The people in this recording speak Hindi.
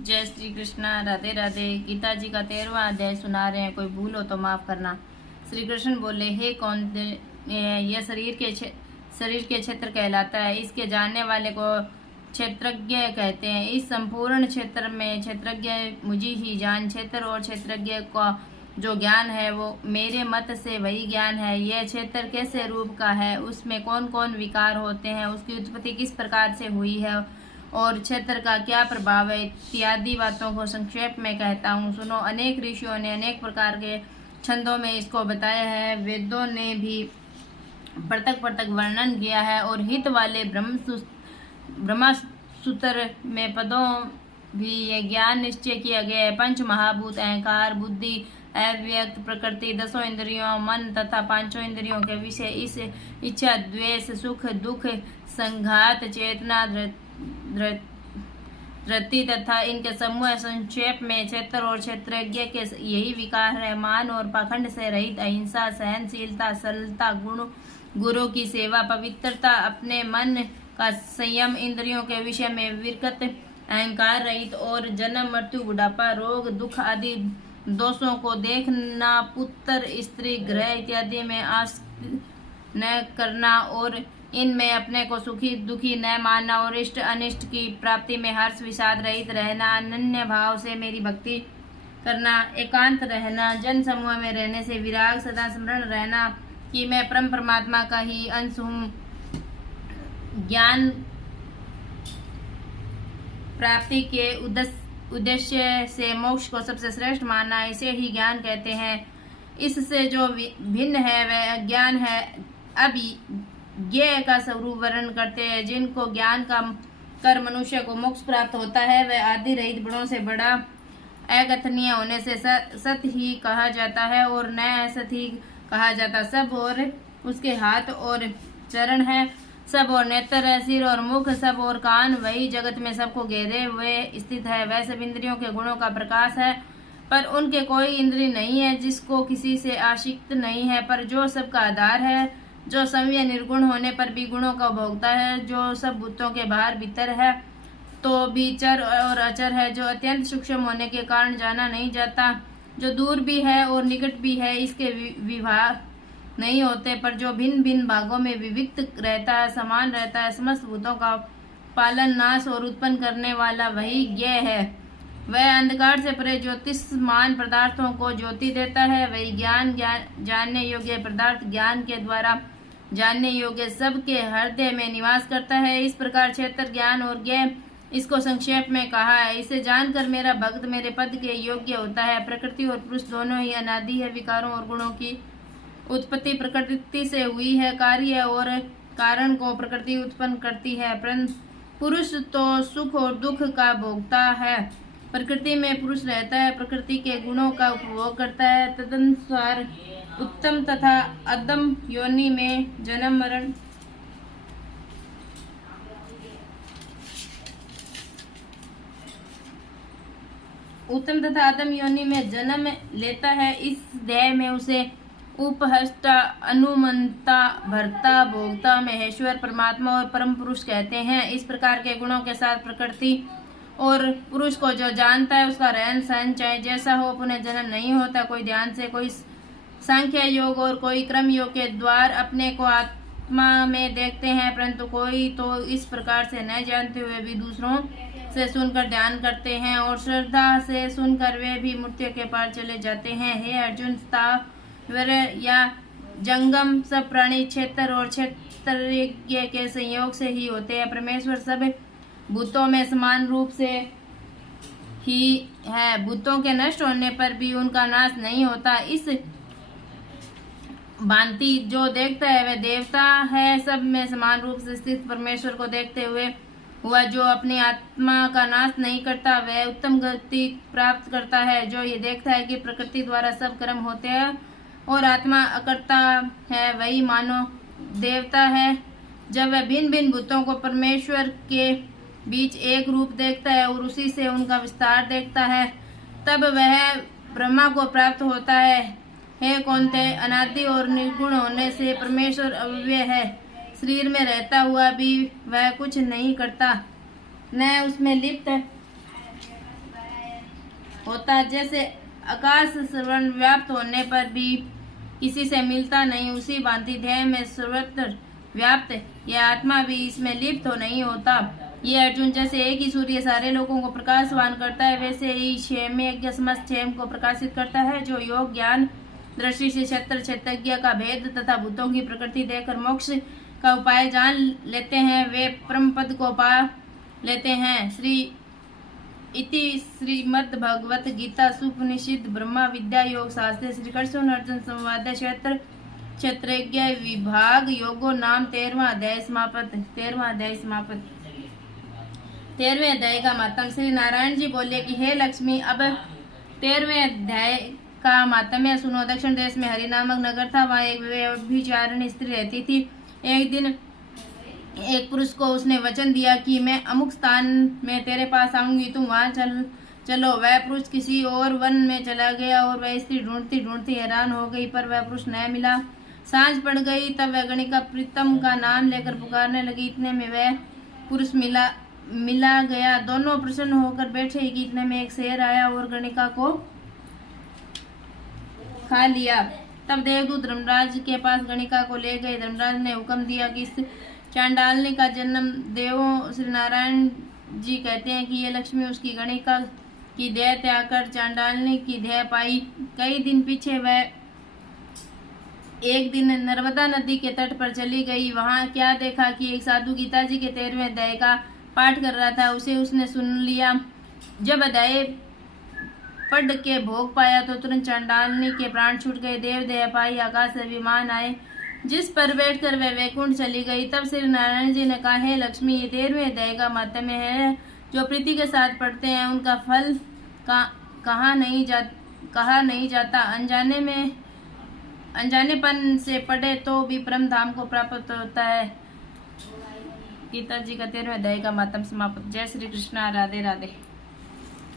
जय श्री कृष्णा। राधे राधे। गीता जी का 13वां अध्याय सुना रहे हैं, कोई भूल हो तो माफ करना। श्री कृष्ण बोले, हे कौन, यह शरीर के क्षेत्र कहलाता है। इसके जानने वाले को क्षेत्रज्ञ कहते हैं। इस संपूर्ण क्षेत्र में क्षेत्रज्ञ मुझे ही जान। क्षेत्र और क्षेत्रज्ञ का जो ज्ञान है वो मेरे मत से वही ज्ञान है। यह क्षेत्र कैसे रूप का है, उसमें कौन कौन विकार होते हैं, उसकी उत्पत्ति किस प्रकार से हुई है और क्षेत्र का क्या प्रभाव है, इत्यादि बातों को संक्षेप में कहता हूँ, सुनो। अनेक ऋषियों ने अनेक प्रकार के छंदों में इसको बताया है। वेदों ने भी पृथक पृथक वर्णन किया है और हित वाले ब्रह्मसूत्र में पदों भी ये ज्ञान निश्चय किया गया है। पंच महाभूत, अहंकार, बुद्धि, अव्यक्त प्रकृति, 10 इंद्रियों, मन तथा 5 इंद्रियों के विषय, इस इच्छा, द्वेष, सुख, दुख, संघात, चेतना, धृति तथा इनके समूह। संक्षेप में क्षेत्र और क्षेत्रज्ञ के यही विकार है। मान और पाखंड से रहित, अहिंसा, सहनशीलता, सरलता, गुरु की सेवा, पवित्रता, अपने मन का संयम, इंद्रियों के विषय में विरक्त, अहंकार रहित और जन्म, मृत्यु, बुढ़ापा, रोग, दुख आदि दोषों को देखना, पुत्र, स्त्री, ग्रह इत्यादि में आसक्त न करना और इनमें अपने को सुखी दुखी न मानना और इष्ट अनिष्ट की प्राप्ति में हर्ष विषाद रहित रहना, अनन्य भाव से मेरी भक्ति करना, एकांत रहना, जन समूह में रहने से विराग, सदा स्मरण रहना कि मैं परम परमात्मा का ही अंश हूँ, ज्ञान प्राप्ति के उद्देश्य से मोक्ष को सबसे श्रेष्ठ मानना, इसे ही ज्ञान कहते हैं। इससे जो भिन्न है वह अज्ञान है। अब ज्ञेय का स्वरूप वर्णन करते हैं। जिनको ज्ञान का कर मनुष्य को मोक्ष प्राप्त होता है वह आदि रहित गुणों से बड़ा, अकथनीय होने से सत ही कहा जाता है और न असत ही कहा जाता। सब और उसके हाथ और चरण है, सब और नेत्र है, सिर और मुख, सब और कान, वही जगत में सबको घेरे हुए स्थित है। वह सब इंद्रियों के गुणों का प्रकाश है, पर उनके कोई इंद्रिय नहीं है, जिसको किसी से आशिक्त नहीं है, पर जो सबका आधार है, जो समव्य निर्गुण होने पर भी गुणों का भोगता है, जो सब भूतों के बाहर भीतर है तो भी चर और अचर है, जो अत्यंत सूक्ष्म होने के कारण जाना नहीं जाता, जो दूर भी है और निकट भी है, इसके विभाग नहीं होते, पर जो भिन्न भिन्न भागों में विविक्त रहता है, समान रहता है, समस्त भूतों का पालन, नाश और उत्पन्न करने वाला वही ज्ञेय है। वह अंधकार से परे ज्योतिषमान पदार्थों को ज्योति देता है। वही ज्ञान जानने योग्य पदार्थ ज्ञान के द्वारा जानने योग्य सबके हृदय में निवास करता है। इस प्रकार क्षेत्र, ज्ञान और ज्ञेय इसको संक्षेप में कहा है। इसे जानकर मेरा भक्त मेरे पद के योग्य होता है। प्रकृति और पुरुष दोनों ही अनादि है। विकारों और गुणों की उत्पत्ति प्रकृति से हुई है। कार्य और कारण को प्रकृति उत्पन्न करती है। पुरुष तो सुख और दुख का भोगता है। प्रकृति में पुरुष रहता है, प्रकृति के गुणों का उपभोग करता है। तदनुसार उत्तम तथा अधम योनि में जन्म मरण उत्तम तथा अधम योनि में जन्म लेता है। इस देह में उसे उपहष्टा, अनुमंता, भर्ता, भोक्ता, महेश्वर, परमात्मा और परम पुरुष कहते हैं। इस प्रकार के गुणों के साथ प्रकृति और पुरुष को जो जानता है उसका रहन सहन चाहे जैसा हो, पुनः जन्म नहीं होता। कोई ध्यान से, कोई सांख्य योग और कोई क्रम योग के द्वार अपने को आत्मा में देखते हैं, परंतु कोई तो इस प्रकार से न जानते हुए भी दूसरों से सुनकर ध्यान करते हैं और श्रद्धा से सुनकर वे भी मृत्यु के पार चले जाते हैं। हे अर्जुन, स्थावर या जंगम सब प्राणी क्षेत्र और क्षेत्रज्ञ के संयोग से ही होते हैं। परमेश्वर सब भूतों में समान रूप से ही है। भूतों के नष्ट होने पर भी उनका नाश नहीं होता। इस भांति जो देखता है वह देवता है। सब में समान रूप से स्थित परमेश्वर को देखते हुए हुआ जो अपनी आत्मा का नाश नहीं करता वह उत्तम गति प्राप्त करता है। जो ये देखता है कि प्रकृति द्वारा सब कर्म होते हैं और आत्मा अकर्ता है, वही मानो देवता है। जब वह भिन्न भिन्न भूतों को परमेश्वर के बीच एक रूप देखता है और उसी से उनका विस्तार देखता है, तब वह ब्रह्मा को प्राप्त होता है। हे कौन्ते, अनादि और निर्गुण होने से परमेश्वर अव्यय है। शरीर में रहता हुआ भी वह कुछ नहीं करता, न उसमें लिप्त होता है। जैसे आकाश श्रवण व्याप्त होने पर भी किसी से मिलता नहीं, उसी भांति देह में सर्वत्र व्याप्त यह आत्मा भी इसमें लिप्त तो नहीं होता। ये अर्जुन, जैसे एक ही सूर्य सारे लोगों को प्रकाशवान करता है, वैसे ही क्षेम समस्त क्षेम को प्रकाशित करता है। जो योग ज्ञान दृष्टि से क्षेत्रज्ञ का भेद तथा भूतों की प्रकृति देखकर मोक्ष का उपाय जान लेते हैं, वे परम पद को पा लेते हैं। श्रीमद् भगवत गीता सुपनिषद ब्रह्मा विद्या योग शास्त्र श्री कृष्ण अर्जुन संवाद क्षेत्रज्ञ विभाग योगो नाम 13वां अध्याय समाप्त। 13वें अध्याय का मातम। श्री नारायण जी बोले कि हे लक्ष्मी, अब 13वें अध्याय का मातम्य सुनो। दक्षिण देश में हरि नामक नगर था, वहाँ एक व्यभिचारिणी स्त्री रहती थी। एक दिन एक पुरुष को उसने वचन दिया कि मैं अमुक स्थान में तेरे पास आऊंगी, तुम वहाँ चलो। वह पुरुष किसी और वन में चला गया और वह स्त्री ढूंढती ढूंढती हैरान हो गई, पर वह पुरुष न मिला। सांझ पड़ गई, तब वह गणिका प्रीतम का नाम लेकर पुकारने लगी। इतने में वह पुरुष मिला गया। दोनों प्रसन्न होकर बैठे कि इतने में एक शेर आया और गणिका को खा लिया। तब देवदूत धर्मराज के पास गणिका को ले गए। धर्मराज ने हुक्म दिया कि इस चांडालनी का जन्म देवों श्री नारायण जी कहते हैं कि ये लक्ष्मी उसकी गणिका की देह त्याग कर चांडालनी की देह पाई। कई दिन पीछे वह एक दिन नर्मदा नदी के तट पर चली गई। वहां क्या देखा कि एक साधु गीता जी के 13वें अध्याय का पाठ कर रहा था। उसे उसने सुन लिया। जब अध्याय पढ़ के भोग पाया तो तुरंत चांडालनी के प्राण छूट गए। देव देह पाई, आकाश से विमान आए, जिस पर बैठकर वह वैकुंठ चली गई। तब श्री नारायण जी ने कहा, हे लक्ष्मी, ये 13वें अध्याय का मातम्य है। जो प्रीति के साथ पढ़ते हैं उनका फल कहा नहीं जाता। अनजानेपन से पढ़े तो भी परम धाम को प्राप्त होता है। गीता जी का 13वें अध्याय का मातम समाप्त। जय श्री कृष्णा। राधे राधे।